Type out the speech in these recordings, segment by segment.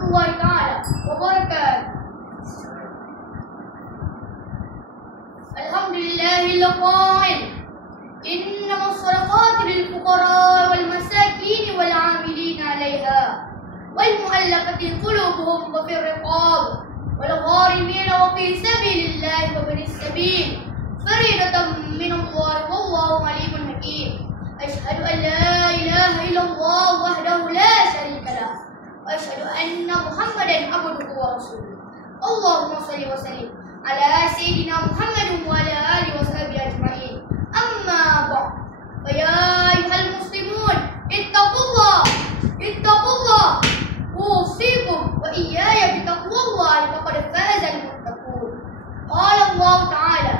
warahmatullahi taala wabarakatuh. Alhamdulillahil qail innamas shadaqatu lil fuqara wal masakin wal 'amilin 'alaiha wal mu'allafati qulubuhum wa fir riqab wal gharimin wa fi sabilillahi wa ibnis sabil faridatan min Allah wallahu 'alimun hakim. Asyhadu an la ilaha illallah wahdahu la syarika lah wa asyhadu anna Muhammadan abduhu wa rasuluh. Allahumma shalli wa sallim ala sayyidina Muhammadin wa ala alihi wa sahbihi ajma'in. Amma ba'd. Fa ya ayyuhal muslimun ittaqullah usikum wa iyaya bitaqwallahi faqad fazal muttaqun. Qala Allah ta'ala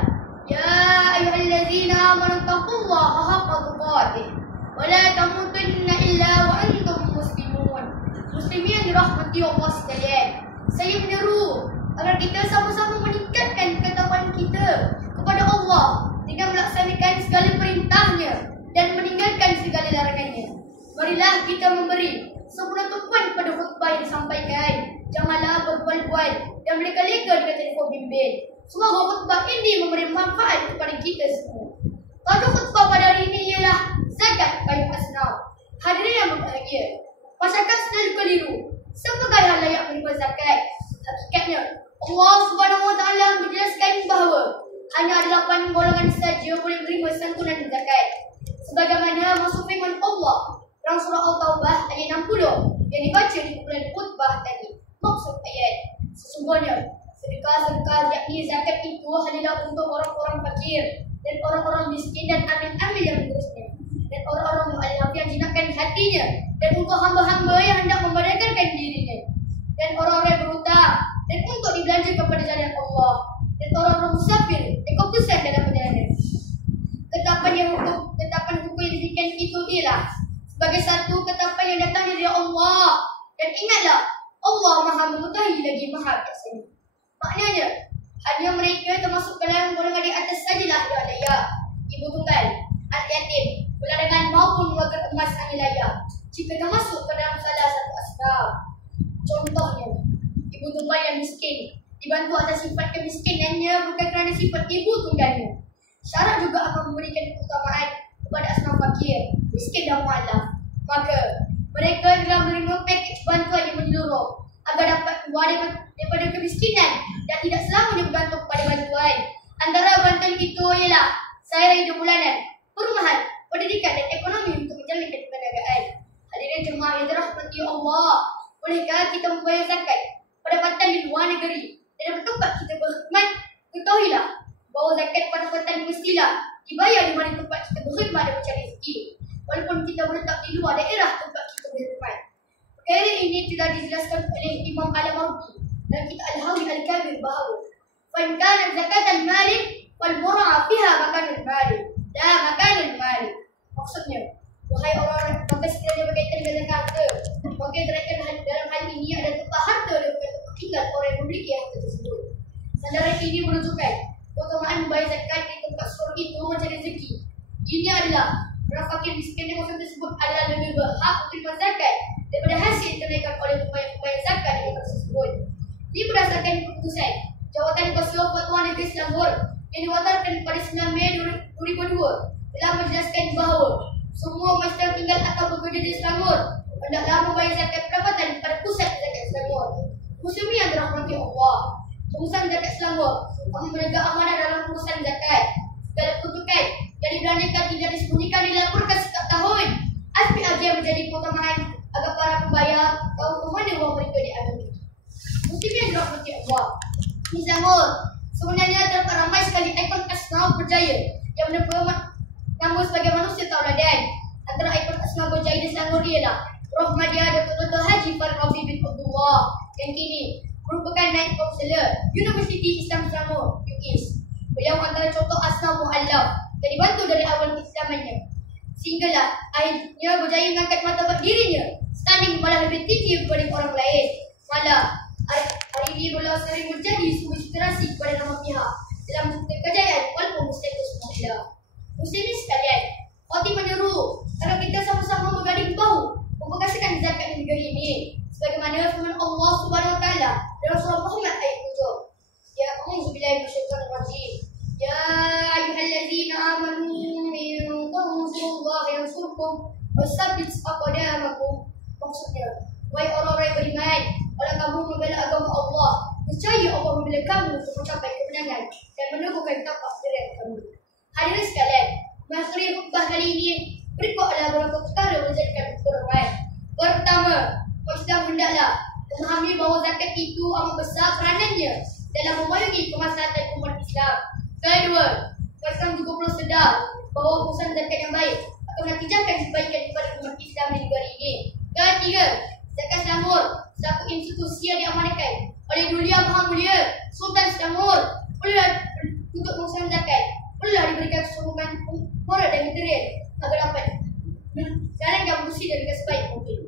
ya ayyuhallazina amanu taqullaha haqqa tuqatih wa la tamutunna illa wa antum muslimun. Muslimin dirahmati Allah sekalian, saya menyeru agar kita sama-sama meningkatkan ketakwaan kita kepada Allah dengan melaksanakan segala perintahnya dan meninggalkan segala larangannya. Marilah kita memberi sempurna tumpuan kepada khutbah yang disampaikan. Janganlah berbual-bual dan mereka-leka dengan telefon bimbit. Semoga khutbah ini memberi manfaat kepada kita semua. Tajuk khutbah pada hari ini ialah zakat kayu asnaf. Hadirin yang berbahagia, masyarakat selalu keliru sebagai hal layak menerima zakat. Hakikatnya Allah Subhanahu Wa Taala menjelaskan bahawa hanya ada 8 golongan saja boleh menerima santunan zakat. Sebagaimana masuk firman Allah dalam surah Al-Taubah ayat 60 yang dibaca di bulan khutbah tadi. Maksud ayat, sesungguhnya sedekah-sedekah yakni zakat itu hanyalah untuk orang-orang fakir dan orang-orang miskin dan amil-amil yang mengurusnya dan orang-orang mu'allaf yang jinakkan hatinya dan untuk hamba-hamba yang hendak memerdekakan dirinya dan orang-orang yang berhutang dan untuk dibelanjakan kepada jalan Allah dan orang-orang musafir yang keputusan dalam perjalanan. Ketetapan hukum yang demikian itu ialah sebagai satu ketetapan yang datang dari Allah. Dan ingatlah, Allah Maha mengetahui lagi Maha bijaksana. Maknanya, hanya mereka termasuk dalam golongan di atas sajalah yang layak. Ibu tunggal, anak yatim, beladangan maupun warga emas aniaya jika termasuk ke dalam salah satu asbab. Contohnya, ibu tunggal yang miskin dibantu atas sifat kemiskinannya bukan kerana sifat ibu tunggalnya. Syarat juga akan memberikan keutamaan kepada asnaf fakir, miskin dan mu'allaf. Maka mereka telah menerima pakej bantuan yang menyeluruh agar dapat keluar daripada kemiskinan dan tidak selamanya bergantung kepada bantuan. Antara bantuan itu ialah sayaran hidup bulanan, perumahan, pendidikan dan ekonomi untuk menjalankan perniagaan. Hadirin jemaah yang dirahmati Allah, bolehkah kita membayar zakat pendapatan di luar negeri dan bertempat kita berkhidmat? Ketahuilah bahawa zakat pendapatan mestilah dibayar di mana tempat kita berkhidmat dan mencari rezeki, walaupun kita menetap di luar daerah tempat kita berkhidmat. Perkara ini telah dijelaskan oleh Imam Al-Mawardi dalam kitab Al-Hawi Al-Kabir bahawa "Fan kana zakatan malik wal mura'a fiha makanul malik la makanul malik." Maksudnya, wahai orang-orang maka sekiranya berkaitan dengan zakat, maka dalam hal ini ada tempat harta dan bukan tempat tinggal orang yang memiliki harta tersebut. Sandaran ini menunjukkan keutamaan membayar zakat di tempat seorang itu mencari rezeki. Ini adalah orang fakir miskin yang maksud tersebut adalah lebih berhak untuk menerima zakat daripada hasil kenaikan oleh pembayar zakat di tempat tersebut. Ini berdasarkan keputusan Jawatan Kuasa Fatwa Negeri Selangor yang diwakilkan pada 9 Mei 2002 telah menjelaskan bahawa semua masyarakat tinggal atau bekerja di Selangor hendaklah membayar zakat pendapatan pada pusat zakat Selangor. Muslimin yang dirahmati Allah, pengurusan zakat Selangor kami menegak amanah dalam pengurusan zakat. Segala peruntukan yang dibelanjakan tidak disembunyikan dilaporkan setiap tahun. Aspek ajar menjadi keutamaan agar para pembayar tahu ke mana wang mereka diambil. Muslimin yang dirahmati Allah, di Selangor sebenarnya terdapat ramai sekali ikon asnaf berjaya yang menerima nama sebagai manusia tauladan. Antara ikon asnaf berjaya di Selangor ialah Rohmadiah Dr. Haji Farid Rafi bin Abdullah yang kini merupakan naib kaunselor Universiti Islam Selangor UIS. Beliau antara contoh asnaf mu'allaf dan dibantu dari awal keislamannya, sehinggalah akhirnya berjaya mengangkat martabat dirinya standing malah lebih tinggi daripada orang lain. Malah hari ini beliau sering menjadi sumber inspirasi kepada nama pihak dalam kejayaan walaupun muslim semua. Muslimin sekalian, Fatih menyeru agar kita sama-sama berganding bahu memperkasakan zakat di negeri ini sebagaimana firman Allah Rasulullah Muhammad ayat 7. Ya, a'udzubillahi minasyaitonir rajim. Ya ayyuhallazina amanu in tansurullaha yansurkum wasabbit aqdamakum. Maksudnya, wahai orang-orang yang beriman, kalau kamu membela agama Allah, niscaya Allah membela kamu untuk mencapai kemenangan dan meneguhkan tapak diri kamu. Hadirin sekalian, mengakhiri khutbah kali ini, berikutlah beberapa perkara menjadikan perubahan. Pertama, kita hendaklah memahami bahawa zakat itu amat besar peranannya dalam memayungi kemaslahatan umat Islam. Kedua, kita juga perlu sedar bahawa urusan zakat yang baik akan mengakibatkan kebaikan kepada umat Islam di negara ini. Ketiga, zakat Selangor selaku institusi yang diamanahkan oleh Duli Yang Maha Mulia Sultan Selangor untuk mengusahakan zakat perlulah diberikan sokongan moral dan material agar dapat menjalankan fungsi dengan sebaik mungkin.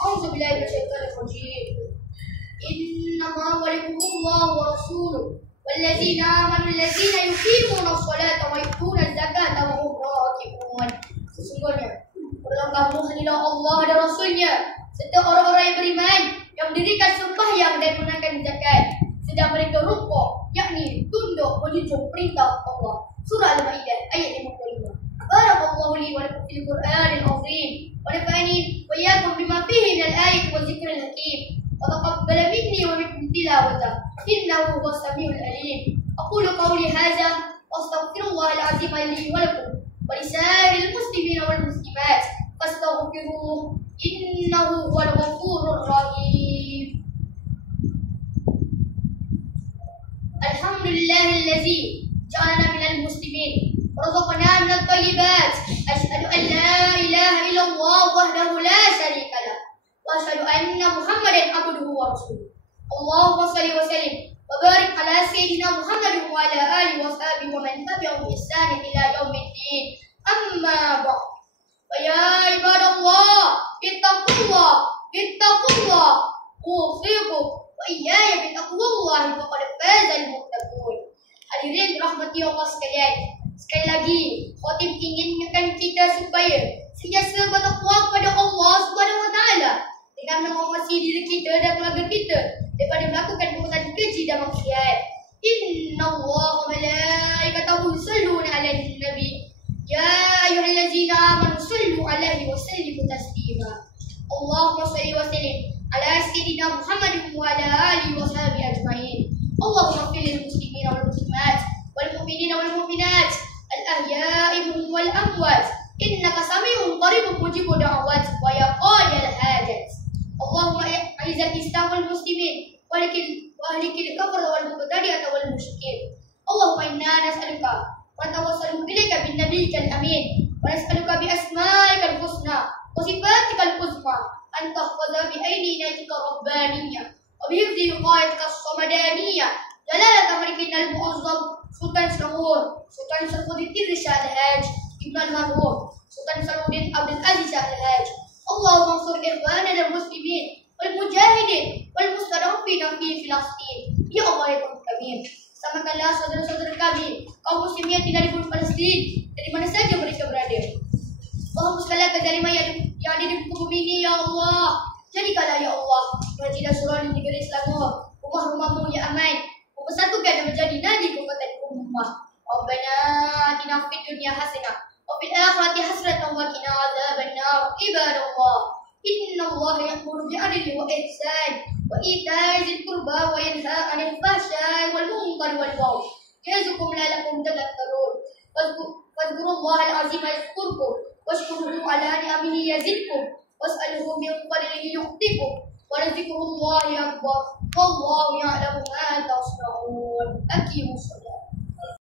A'udzubillahi minasyaitonir rajim. Innama waliyukumullahu wa rasuluhu wallazina amanu allazina yuqimuna as-salata wa yu'tuna az-zakata wa hum raki'un. Sesungguhnya berlambang hanya Allah dan Rasulnya serta orang-orang yang beriman yang mendirikan sembahyang dan menunaikan zakat sedang mereka rukuk, yakni tunduk menjunjung perintah Allah. Surah Al-Maidah ayat 55. Barakallahu li wa lakum fil Qur'anil azim wa nafa'ani wa iyyakum bima fihi minal ayati wa dzikril hakim wa taqabbal minni wa minkum tilawata innahu huwas samiul alim. Aqulu qawli hadza wa astaghfirullahal azim li wa lakum wa lisa'iril muslimina wal muslimat fastaghfiruhu innahu huwal ghafurur rahim. Alhamdulillahillazi ja'alana minal muslimin ورزقنا من الطيبات أشهد أن لا إله إلا الله وحده لا شريك له وأشهد أن محمدا عبده ورسوله اللهم صل وسلم وبارك على سيدنا محمد وعلى آله وصحبه ومن تبعهم بإحسان إلى يوم الدين أما بعد فيا عباد الله اتقوا الله أوصيكم وإياي بتقوى الله فقد فاز المتقون. Hadirin dirahmati Allah sekalian, sekali lagi khatib ingin mengingatkan kita supaya sentiasa bertakwa kepada Allah Subhanahu Wa Taala dengan mengawasi diri kita dan keluarga kita daripada melakukan perbuatan keji dan maksiat. Innallaha wa malaikatahu yusholluna 'alan nabi ya ayyuhallazina amanu shollu 'alaihi wa sallimu taslima. Allahumma shalli wa sallim ala sayyidina Muhammadin wa ala alihi wa sahbihi ajma'in. Allahumma ighfir lil muslimin wal muslimat wal mu'minina wal mu'minat al-ahya'i minhum wal amwat innaka sami'un qaribun mujibud da'awat wa ya qadiyal hajat. Allahumma a'izzal islam wal muslimin wa ahlikil kafar wal mubtadi'at wal musyrikin. Allahumma inna nas'aluka wa natawassalu ilaika bin nabiyyikal amin wa nas'aluka bi asma'ikal husna wa sifatikal uzma an tahfaza bi ayniyatika rabbaniyya wa bi hifzi wiqayatika as-samadaniyya jalalat amrikina al-mu'azzam Sultan Selangor, Sultan Saifuddin Shah Al-Haj Ibn Al-Marhum, Sultan Salahuddin Abdul Aziz Al-Haj. Allahumma ansur ikhwanana al-muslimin wal mujahidin wal mustadafina fi Filastin. Ya Allah ya Tuhan kami, selamatkanlah saudara-saudara kami kaum muslimin yang tinggal di bumi Palestin dari mana saja mereka berada. Allahumma segala kezaliman yang ada di bumi ini ya Allah, jadikanlah ya Allah Masjid Surah di negeri Selangor rumah-rumahmu yang aman, bersatukan dan menjadi nadi kekuatan ummah. Rabbana atina fid dunya hasanah wa fil akhirati hasanah wa qina adzabannar. Ibadallah, innallaha ya'muru bil 'adli wal ihsan wa ita'i dzil qurba wa yanha 'anil fahsya'i wal munkari wal baghi ya'izukum la'allakum tadhakkarun. Fadhkurullaha al-'azima yadhkurkum washkuruhu 'ala ni'amihi yazidkum was'aluhu min fadlihi yu'tikum wa la dzikrullahi akbar wallahu ya'lamu ma tasna'un. Aqimus